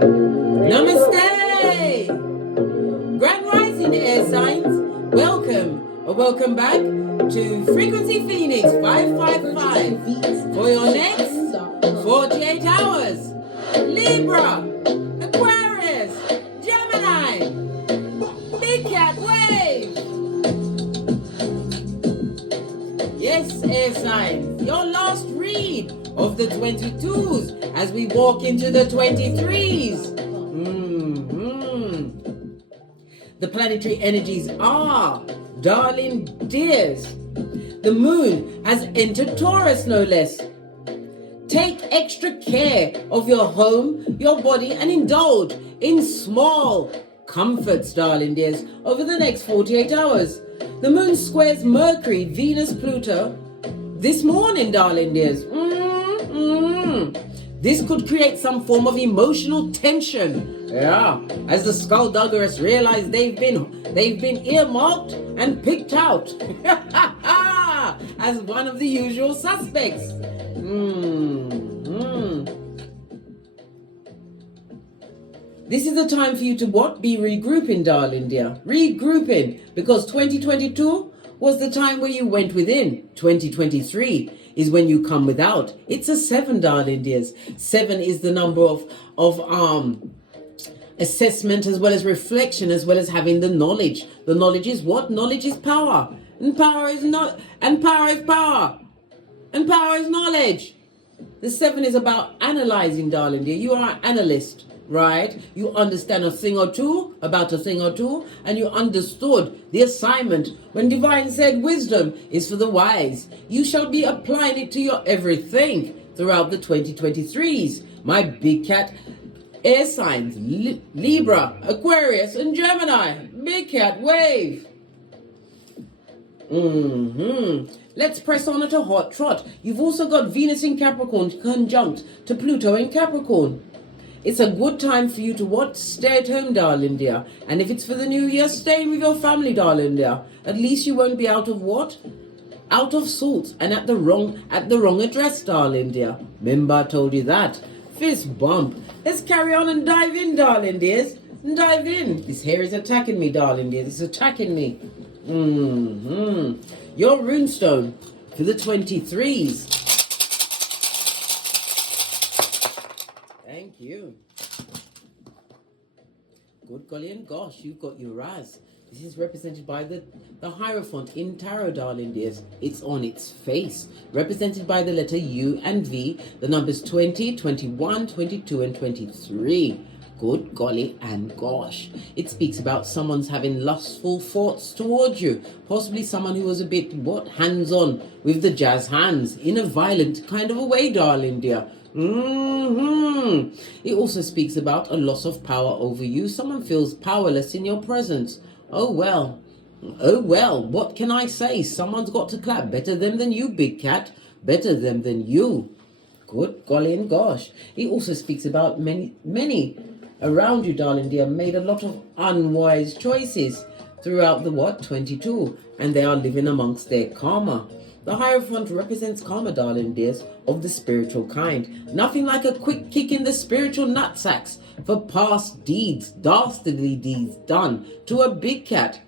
Namaste! Grand Rising Air Signs, welcome or welcome back to Frequency Phoenix 555 for your next 48 hours. Libra, Aquarius, Gemini, Big Cat Wave. Yes, Air Signs, your last read of the 22s as we walk into the 23s. The planetary energies are, darling dears, the moon has entered Taurus, no less. Take extra care of your home, your body, and indulge in small comforts, darling dears, over the next 48 hours. The moon squares Mercury, Venus, Pluto this morning, darling dears. This could create some form of emotional tension. Yeah, as the skullduggeress realize they've been earmarked and picked out as one of the usual suspects. This is the time for you to what? Be regrouping, darling dear. Regrouping, because 2022 was the time where you went within. 2023 is when you come without. It's a 7, darling dears. 7 is the number of assessment as well as reflection, as well as having the knowledge. The knowledge is what? Knowledge is power. And power is not, and power is power. And power is knowledge. The 7 is about analyzing, darling dear. You are an analyst, right? You understand a thing or two about a thing or two, and you understood the assignment when divine said wisdom is for the wise. You shall be applying it to your everything throughout the 2023s. My big cat air signs, Libra, Aquarius, and Gemini. Big cat wave. Let's press on at a hot trot. You've also got Venus in Capricorn conjunct to Pluto in Capricorn. It's a good time for you to what? Stay at home, darling dear. And if it's for the new year, stay with your family, darling dear. At least you won't be out of what? Out of sorts and at the wrong address, darling dear. Remember I told you that. Fist bump. Let's carry on and dive in, darling dears. And dive in. This hair is attacking me, darling dear. It's attacking me. Your runestone for the 23s. Thank you. Good golly and gosh, you've got your Raz. This is represented by the Hierophant in Tarot, darling dears. It's on its face. Represented by the letter U and V, the numbers 20, 21, 22, and 23. Good golly and gosh. It speaks about someone's having lustful thoughts towards you. Possibly someone who was a bit, hands-on with the jazz hands. In a violent kind of a way, darling dear. It also speaks about a loss of power over you. Someone feels powerless in your presence. Oh well, what can I say? Someone's got to clap. Better them than you, big cat. Better them than you. Good golly and gosh. It also speaks about many around you, darling dear, made a lot of unwise choices throughout the 22, and they are living amongst their karma. The Hierophant represents karma, darling dears, of the spiritual kind. Nothing like a quick kick in the spiritual nutsacks for past deeds, dastardly deeds done to a big cat.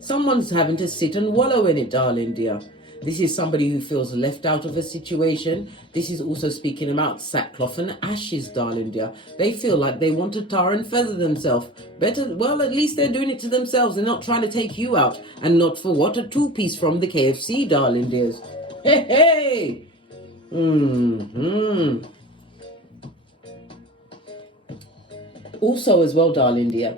Someone's having to sit and wallow in it, darling dear. This is somebody who feels left out of a situation. This is also speaking about sackcloth and ashes, darling dear. They feel like they want to tar and feather themselves. At least they're doing it to themselves. They're not trying to take you out. And not for what? A 2-piece from the KFC, darling dears. Hey! Also as well, darling dear,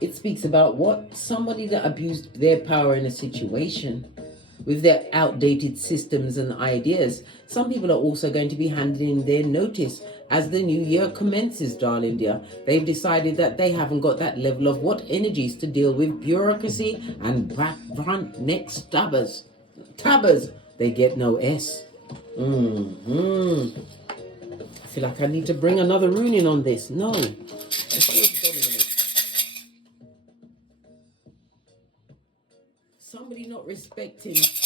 it speaks about what? Somebody that abused their power in a situation with their outdated systems and ideas. Some people are also going to be handing in their notice as the new year commences, darling dear. They've decided that they haven't got that level of energies to deal with bureaucracy and front neck tabbers. They get no S. I feel like I need to bring another rune in on this. No. Somebody not respecting something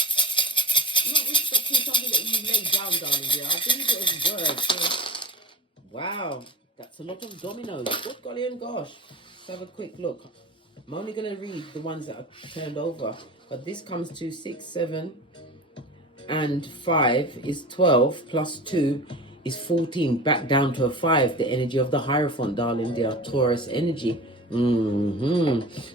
that you laid down, darling dear. I believe it was words. Wow, that's a lot of dominoes. Good golly and gosh. Let's have a quick look. I'm only going to read the ones that are turned over. But this comes to 6, 7, and 5 is 12, plus 2 is 14. Back down to a 5. The energy of the Hierophant, darling dear. Taurus energy.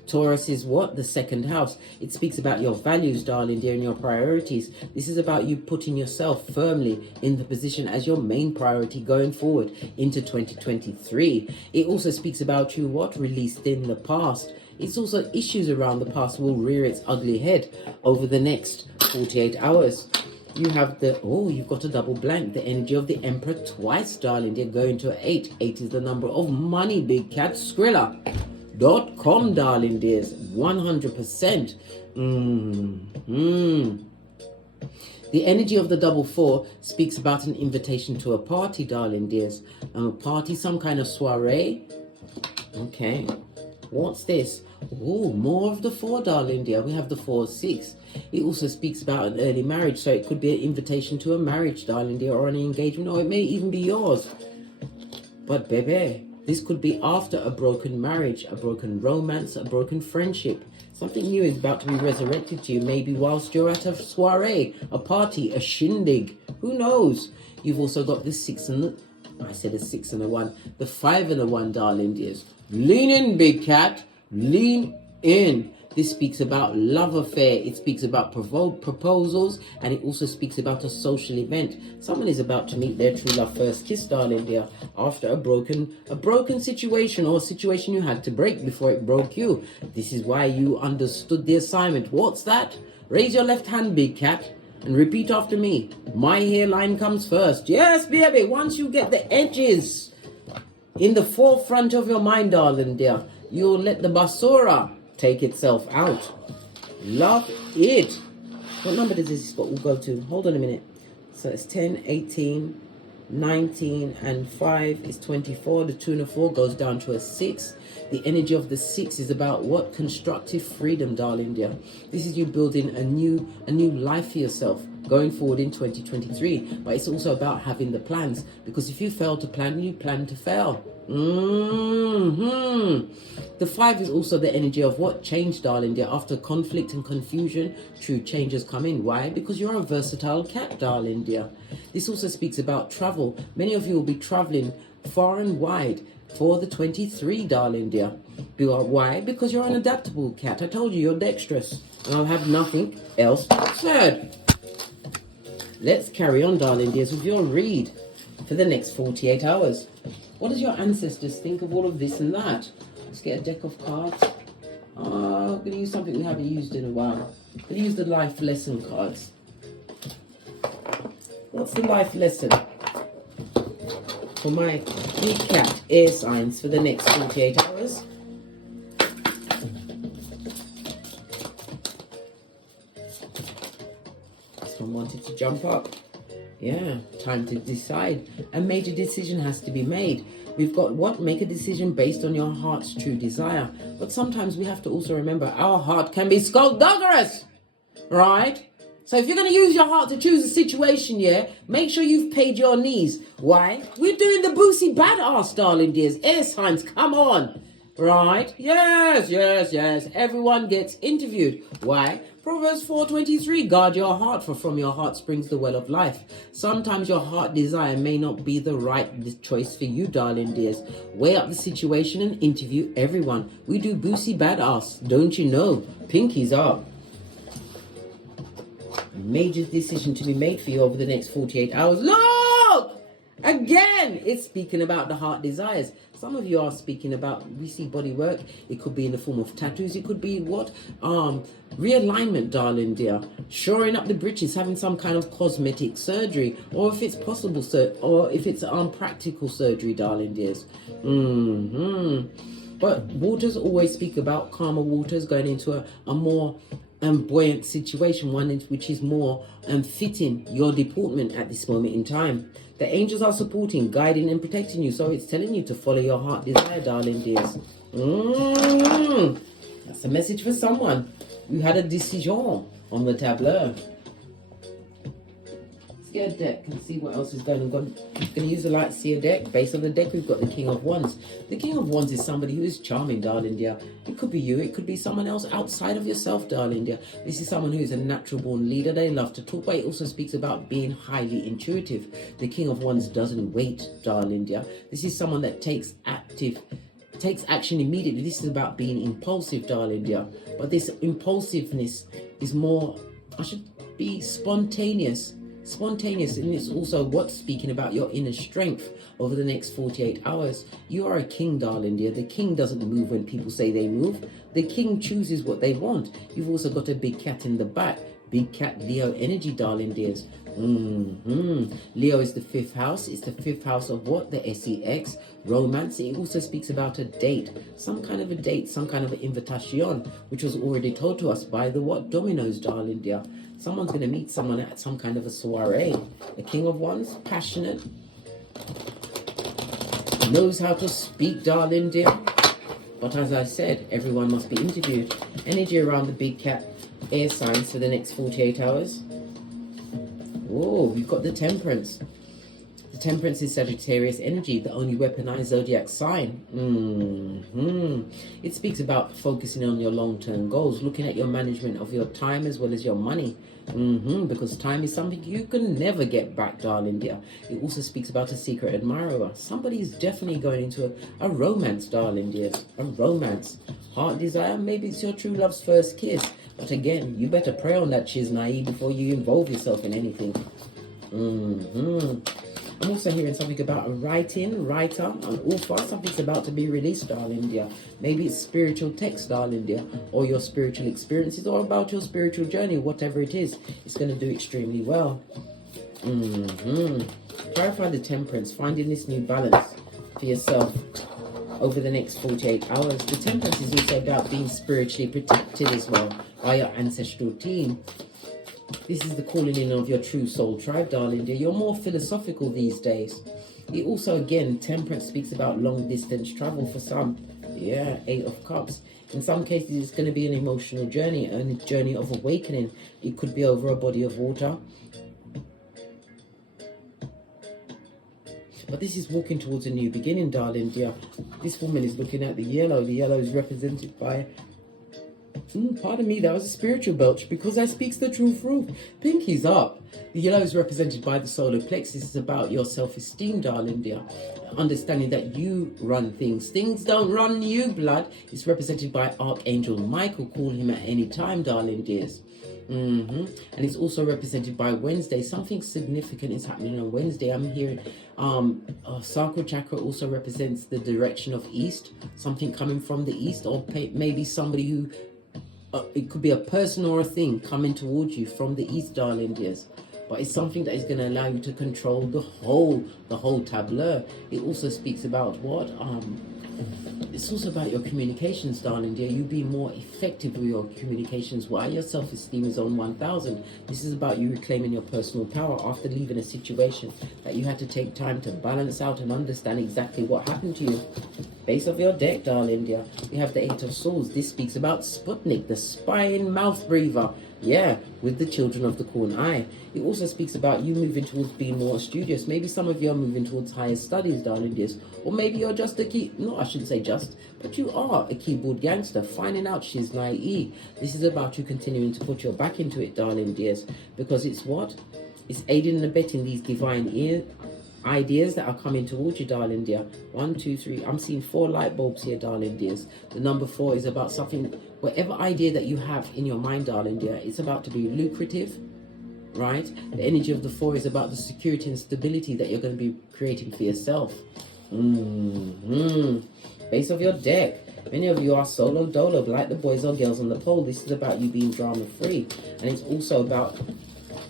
Taurus is what? The second house. It speaks about your values, darling dear, and your priorities. This is about you putting yourself firmly in the position as your main priority going forward into 2023. It also speaks about you what? Released in the past. It's also issues around the past will rear its ugly head over the next 48 hours. You have the, oh, you've got a double blank. The energy of the Emperor twice, darling. They're going to 8. 8 is the number of money, big cat. Skrilla.com, darling dears. 100%. The energy of the double 4 speaks about an invitation to a party, darling dears. A party, some kind of soiree. Okay. What's this? Oh, more of the 4, darling dear. We have the 4, 6. It also speaks about an early marriage, so it could be an invitation to a marriage, darling dear, or an engagement, or it may even be yours. But baby, this could be after a broken marriage, a broken romance, a broken friendship. Something new is about to be resurrected to you, maybe whilst you're at a soiree, a party, a shindig. Who knows? You've also got the 6 and the, I said a 6 and a 1, the 5 and a 1, darling dears. Lean in, big cat. Lean in. This speaks about love affair. It speaks about proposals, and it also speaks about a social event. Someone is about to meet their true love first kiss, darling dear, after a broken situation, or a situation you had to break before it broke you. This is why you understood the assignment. What's that? Raise your left hand, big cat, and repeat after me. My hairline comes first. Yes, baby. Once you get the edges in the forefront of your mind, darling dear, you'll let the basura take itself out. Love it. What number does this spot will go to? Hold on a minute. So it's 10, 18, 19, and 5 is 24. The 2 and a 4 goes down to a 6. The energy of the 6 is about what? Constructive freedom, darling dear. This is you building a new life for yourself going forward in 2023. But it's also about having the plans, because if you fail to plan, you plan to fail. The 5 is also the energy of what? Change, darling dear. After conflict and confusion, true changes come in. Why? Because you're a versatile cat, darling dear. This also speaks about travel. Many of you will be traveling far and wide for the 23, darling dear. Why? Because you're an adaptable cat. I told you you're dexterous, and I'll have nothing else said. Let's carry on, darling dears, with your read for the next 48 hours. What does your ancestors think of all of this and that? Let's get a deck of cards. I'm going to use something we haven't used in a while. I'm going to use the life lesson cards. What's the life lesson for my big cat air signs for the next 48 hours? This one wanted to jump up. Yeah, time to decide. A major decision has to be made. We've got what? Make a decision based on your heart's true desire. But sometimes we have to also remember our heart can be skullduggerous, right? So if you're going to use your heart to choose a situation, yeah, make sure you've paid your knees. Why? We're doing the boosie badass, darling dears. Air signs, come on. Right? Yes, yes, yes. Everyone gets interviewed. Why? Proverbs 4:23, guard your heart, for from your heart springs the well of life. Sometimes your heart desire may not be the right choice for you, darling dears. Weigh up the situation and interview everyone. We do boosie badass, don't you know? Pinkies up. Major decision to be made for you over the next 48 hours. Look! Again, it's speaking about the heart desires. Some of you are speaking about, we see body work. It could be in the form of tattoos. It could be what? Realignment, darling dear. Shoring up the britches, having some kind of cosmetic surgery. Or if it's possible, or if it's practical surgery, darling dears. But waters always speak about calmer waters, going into a more buoyant situation, one which is more fitting your deportment at this moment in time. The angels are supporting, guiding and protecting you, so it's telling you to follow your heart desire, darling dears. That's a message for someone who had a decision on the tableau. get a deck and see what else is going on. I'm going to use the light seer deck. Based on the deck, we've got the King of Wands. The King of Wands is somebody who is charming, darling dear. It could be you. It could be someone else outside of yourself, darling dear. This is someone who is a natural born leader. They love to talk, but it also speaks about being highly intuitive. The King of Wands doesn't wait, darling dear. This is someone that takes action immediately. This is about being impulsive, darling dear. But this impulsiveness is more, I should be spontaneous, and it's also what's speaking about your inner strength over the next 48 hours. You are a king, darling dear. The king doesn't move when people say they move. The king chooses what they want. You've also got a big cat in the back. Big cat Leo energy, darling dears. Leo is the 5th house. It's the 5th house of what? The sex, romance. It also speaks about a date, some kind of a date, some kind of an invitation, which was already told to us by the what? Dominoes, darling dear. Someone's going to meet someone at some kind of a soiree. The King of Wands, passionate, knows how to speak, darling dear. But as I said, everyone must be interviewed. Energy around the big cat, air signs for the next 48 hours. Oh, we've got the Temperance. The Temperance is Sagittarius energy, the only weaponized zodiac sign. It speaks about focusing on your long-term goals, looking at your management of your time as well as your money. Because time is something you can never get back, darling dear. It also speaks about a secret admirer. Somebody is definitely going into a romance, darling dears. A romance. Heart desire, maybe it's your true love's first kiss. But again, you better pray on that Chiznai before you involve yourself in anything. I'm also hearing something about a writer, an author. Something's about to be released, darling dear. Maybe it's spiritual text, darling dear, or your spiritual experiences, or about your spiritual journey. Whatever it is, it's going to do extremely well. Clarify the Temperance, finding this new balance for yourself over the next 48 hours. The Temperance is also about being spiritually protected as well by your ancestral team. This is the calling in of your true soul tribe, darling dear. You're more philosophical these days. It also, again, Temperance speaks about long distance travel for some. Yeah, 8 of Cups. In some cases, it's going to be an emotional journey, a journey of awakening. It could be over a body of water. But this is walking towards a new beginning, darling dear. This woman is looking at the yellow. The yellow is represented by... pardon me, that was a spiritual belch because that speaks the true truth. Pinky's up. The yellow is represented by the solar plexus. This is about your self-esteem, darling dear. Understanding that you run things. Things don't run you, blood. It's represented by Archangel Michael. Call him at any time, darling dears. And it's also represented by Wednesday. Something significant is happening on Wednesday. I'm hearing sacral chakra also represents the direction of east. Something coming from the east, or maybe somebody who it could be a person or a thing coming towards you from the east, darling dears. But it's something that is going to allow you to control the whole tableau. It also speaks about what? It's also about your communications, darling dear. You be more effective with your communications while your self-esteem is on 1000. This is about you reclaiming your personal power after leaving a situation that you had to take time to balance out and understand exactly what happened to you. Base of your deck, darling dear, we have the 8 of Swords. This speaks about Sputnik, the spying mouth breather. Yeah, with the children of the corn eye. It also speaks about you moving towards being more studious. Maybe some of you are moving towards higher studies, darling dears. Or maybe you're just I shouldn't say just, but you are a keyboard gangster, finding out she's naive. This is about you continuing to put your back into it, darling dears. Because it's what? It's aiding and abetting these divine ideas that are coming towards you, darling dear. 1, 2, 3. I'm seeing 4 light bulbs here, darling dears. The number 4 is about something, whatever idea that you have in your mind, darling dear, it's about to be lucrative, right? The energy of the 4 is about the security and stability that you're going to be creating for yourself. Base of your deck. Many of you are solo dolo, like the boys or girls on the pole. This is about you being drama free. And it's also about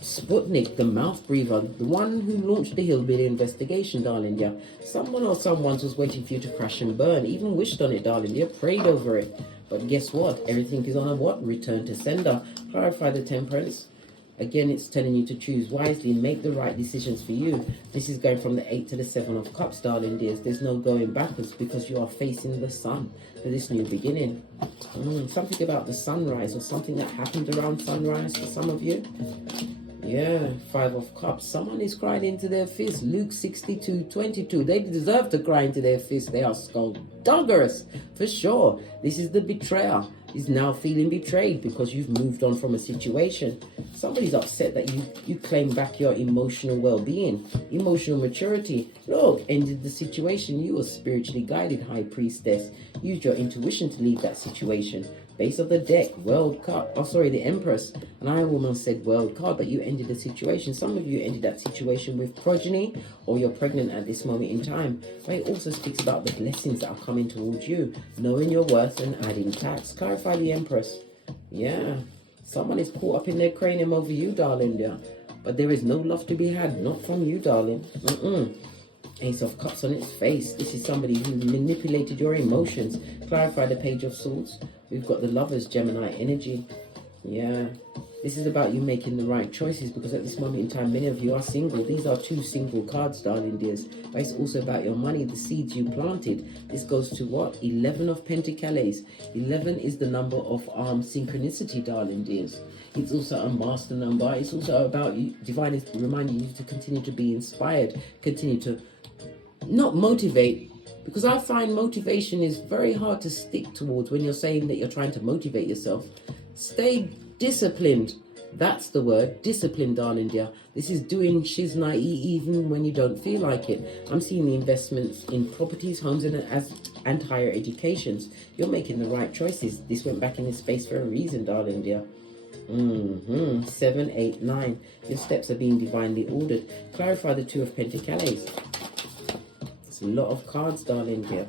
Sputnik, the mouth breather, the one who launched the hillbilly investigation, darling dear. Someone or someone was waiting for you to crash and burn, even wished on it, darling dear, prayed over it. But guess what? Everything is on a what? Return to sender. Clarify the Temperance. Again, it's telling you to choose wisely and make the right decisions for you. This is going from the 8 to the 7 of Cups, darling dears. There's no going backwards because you are facing the sun for this new beginning. Something about the sunrise or something that happened around sunrise for some of you. Yeah, 5 of Cups. Someone is crying into their fist. Luke 62:22. They deserve to cry into their fist. They are skullduggerous, for sure. This is the betrayer. Is now feeling betrayed because you've moved on from a situation. Somebody's upset that you claim back your emotional well-being, emotional maturity. Look, ended the situation. You were spiritually guided, High Priestess. Use your intuition to leave that situation. Base of the deck, World card. Oh, sorry, the Empress. And I almost said World card, but you ended the situation. Some of you ended that situation with progeny, or you're pregnant at this moment in time. But it also speaks about the blessings that are coming towards you, knowing your worth and adding tax. Clarify the Empress. Yeah, someone is caught up in their cranium over you, darling, there. But there is no love to be had, not from you, darling. Ace of Cups on its face. This is somebody who manipulated your emotions. Clarify the Page of Swords. We've got the Lovers, Gemini energy. Yeah. This is about you making the right choices, because at this moment in time, many of you are single. These are 2 single cards, darling dears. But it's also about your money, the seeds you planted. This goes to what? 11 of Pentacles. 11 is the number of synchronicity, darling dears. It's also a master number. It's also about you, divine is reminding you to continue to be inspired. Continue to not motivate, because I find motivation is very hard to stick towards when you're saying that you're trying to motivate yourself. Stay disciplined. That's the word, discipline, darling dear. This is doing shiznai even when you don't feel like it. I'm seeing the investments in properties, homes, and higher educations. You're making the right choices. This went back in this space for a reason, darling dear. 7, 8, 9. Your steps are being divinely ordered. Clarify the 2 of Pentacles. It's a lot of cards, darling dear.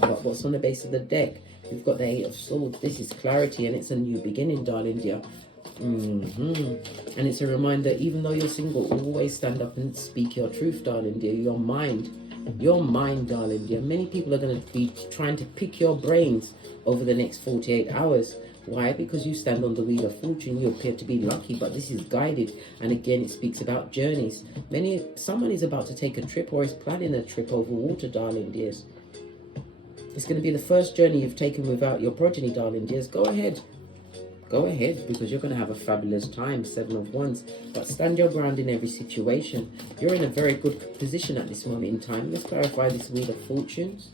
But what's on the base of the deck? We've got the 8 of Swords. This is clarity, and it's a new beginning, darling dear. And it's a reminder, even though you're single, always stand up and speak your truth, darling dear. Your mind, darling dear. Many people are going to be trying to pick your brains over the next 48 hours. Why? Because you stand on the wheel of fortune. You appear to be lucky, but this is guided. And again, it speaks about journeys. Someone is about to take a trip, or is planning a trip over water, darling dears. It's going to be the first journey you've taken without your progeny, darling dears. Go ahead. Go ahead, because you're going to have a fabulous time. 7 of Wands. But stand your ground in every situation. You're in a very good position at this moment in time. Let's clarify this Wheel of Fortunes.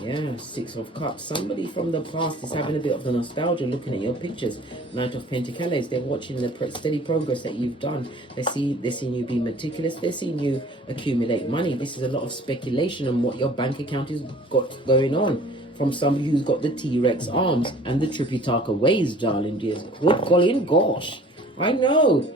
Yeah, 6 of Cups. Somebody from the past is having a bit of the nostalgia looking at your pictures. Knight of Pentacles. They're watching the steady progress that you've done. They're seeing you be meticulous. They're seeing you accumulate money. This is a lot of speculation on what your bank account has got going on. From somebody who's got the T-Rex arms and the Tripitaka ways, darling dears. Good golly gosh. I know.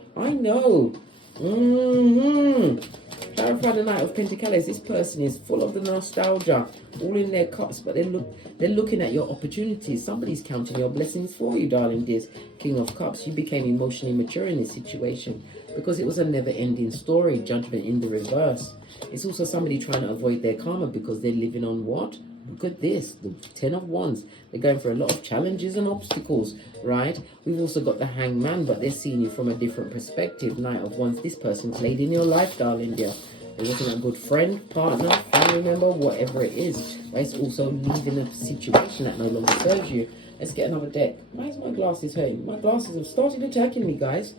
Clarify the Knight of Pentacles. This person is full of the nostalgia, all in their cups, but they're looking at your opportunities. Somebody's counting your blessings for you, darling dears. King of Cups. You became emotionally mature in this situation because it was a never-ending story. Judgment in the reverse. It's also somebody trying to avoid their karma because they're living on what? Look at this, the 10 of Wands. They're going for a lot of challenges and obstacles, right? We've also got the Hangman, but they're seeing you from a different perspective. Knight of Wands. This person played in your life, darling dear. They're looking at a good friend, partner, family member, whatever it is. But it's also leaving a situation that no longer serves you. Let's get another deck. Why is my glasses hurting? My glasses have started attacking me, guys.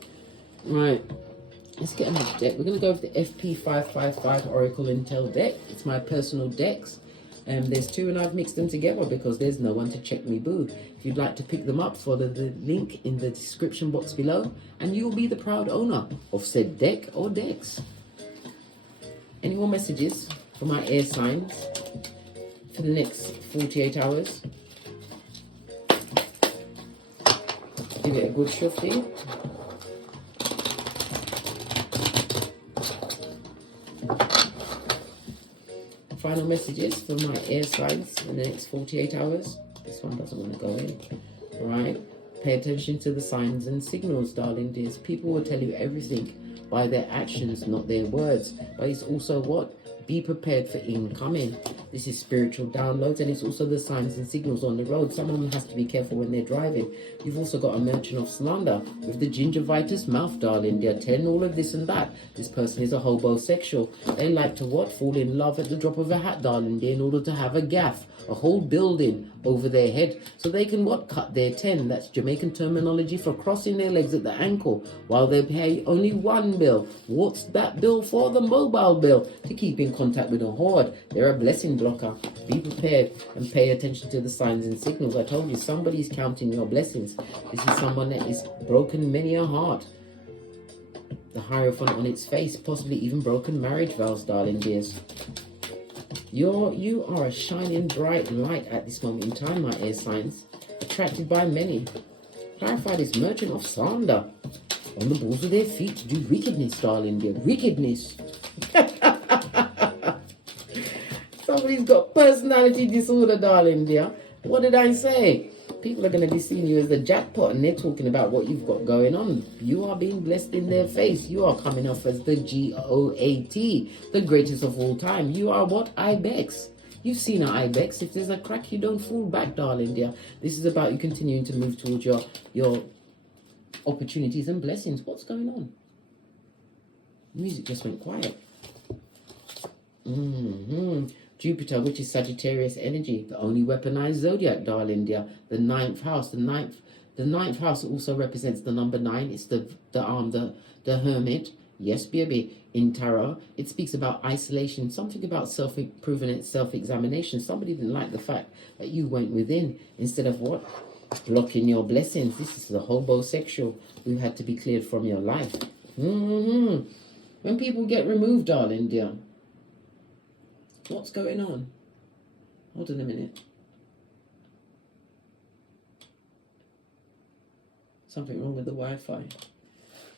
Right. Let's get another deck. We're going to go with the FP555 Oracle Intel deck. It's my personal decks. There's 2 and I've mixed them together because there's no one to check me boo. If you'd like to pick them up, follow the link in the description box below and you'll be the proud owner of said deck or decks. Any more messages for my air signs for the next 48 hours? Give it a good shuffle. Final messages for my air signs in the next 48 hours. This one doesn't want to go in. Right? Pay attention to the signs and signals, darling dears. People will tell you everything by their actions, not their words. But it's also what? Be prepared for incoming. This is spiritual downloads, and it's also the signs and signals on the road. Someone has to be careful when they're driving. You've also got a merchant of slander with the gingivitis mouth, darling. They're telling all of this and that. This person is a hobosexual. They like to what? Fall in love at the drop of a hat, darling, in order to have a gaff, a whole building over their head, so they can what? Cut their 10. That's Jamaican terminology for crossing their legs at the ankle while they pay only one bill. What's that bill for? The mobile bill, to keep in contact with a horde. They're a blessing blocker. Be prepared and pay attention to the signs and signals. I told you, somebody's counting your blessings. This is someone that is broken many a heart. The Hierophant on its face, possibly even broken marriage vows, darling dears. You are a shining bright light at this moment in time, my air signs, attracted by many. Clarify this merchant of slander on the balls of their feet to do wickedness, darling dear. Wickedness. Somebody's got personality disorder, darling dear. What did I say? People are going to be seeing you as the jackpot, and they're talking about what you've got going on. You are being blessed in their face. You are coming off as the GOAT, the greatest of all time. You are what? Ibex. You've seen an Ibex. If there's a crack, you don't fall back, darling dear. This is about you continuing to move towards your opportunities and blessings. What's going on? The music just went quiet. Jupiter, which is Sagittarius energy, the only weaponized zodiac, darling dear. The 9th house. The ninth house also represents the number 9. It's the hermit. Yes, baby. In tarot, it speaks about isolation, something about self-improvement and self-examination. Somebody didn't like the fact that you went within instead of what? Blocking your blessings. This is the hobosexual who had to be cleared from your life. When people get removed, darling dear, what's going on? Hold on a minute. Something wrong with the Wi-Fi.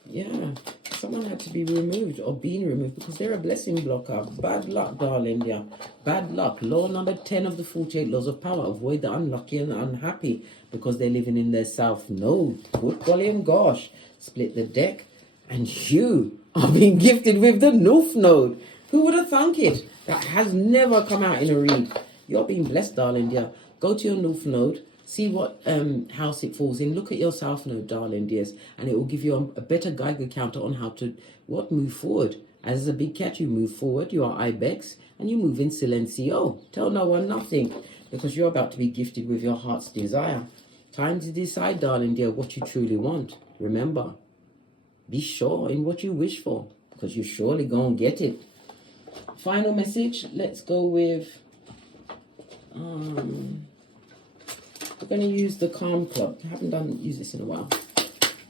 Yeah, someone had to be removed or being removed because they're a blessing blocker. Bad luck, darling dear. Bad luck. Law number 10 of the 48 laws of power. Avoid the unlucky and the unhappy because they're living in their south node. Good golly and gosh. Split the deck and you are being gifted with the north node. Who would have thunk it? That has never come out in a read. You're being blessed, darling dear. Go to your north node. See what house it falls in. Look at your south node, darling dears. And it will give you a better Geiger counter on how to, move forward. As a big cat, you move forward. You are Ibex. And you move in silencio. Tell no one nothing. Because you're about to be gifted with your heart's desire. Time to decide, darling dear, what you truly want. Remember, be sure in what you wish for. Because you're surely going to get it. Final message, let's go with, we're going to use the Calm Club. I haven't used this in a while.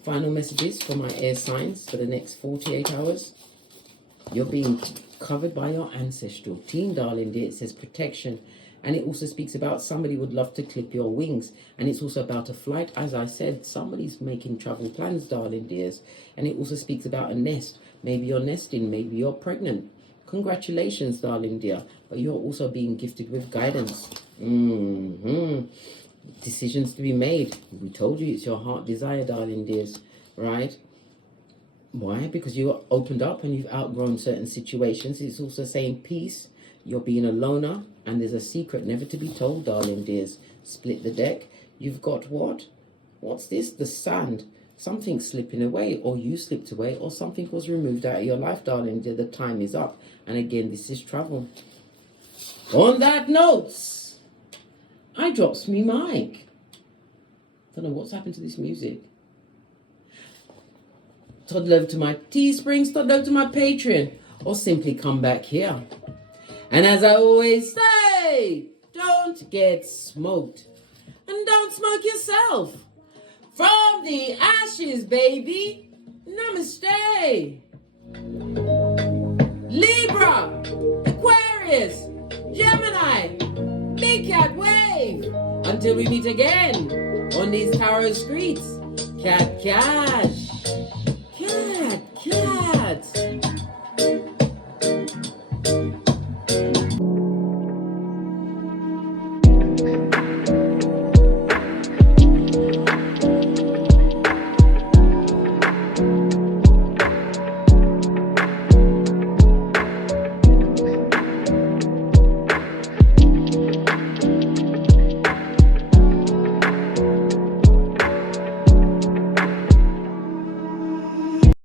Final messages for my air signs for the next 48 hours. You're being covered by your ancestral team, darling dear. It says protection. And it also speaks about somebody would love to clip your wings. And it's also about a flight. As I said, somebody's making travel plans, darling dears. And it also speaks about a nest. Maybe you're nesting. Maybe you're pregnant. Congratulations, darling dear. But you're also being gifted with guidance. Decisions to be made. We told you it's your heart desire, darling dears. Right? Why? Because you are opened up and you've outgrown certain situations. It's also saying peace. You're being a loner. And there's a secret never to be told, darling dears. Split the deck. You've got what? What's this? The sand. Something's slipping away, or you slipped away, or something was removed out of your life, darling dear. The time is up. And again, this is travel. On that note, I drops me mic. Don't know what's happened to this music. Toddle over to my Teesprings, toddle over to my Patreon, or simply come back here. And as I always say, don't get smoked. And don't smoke yourself. From the ashes, baby. Namaste. Libra, Aquarius, Gemini, Big Cat Wave. Until we meet again on these tarot streets. Cat Cash.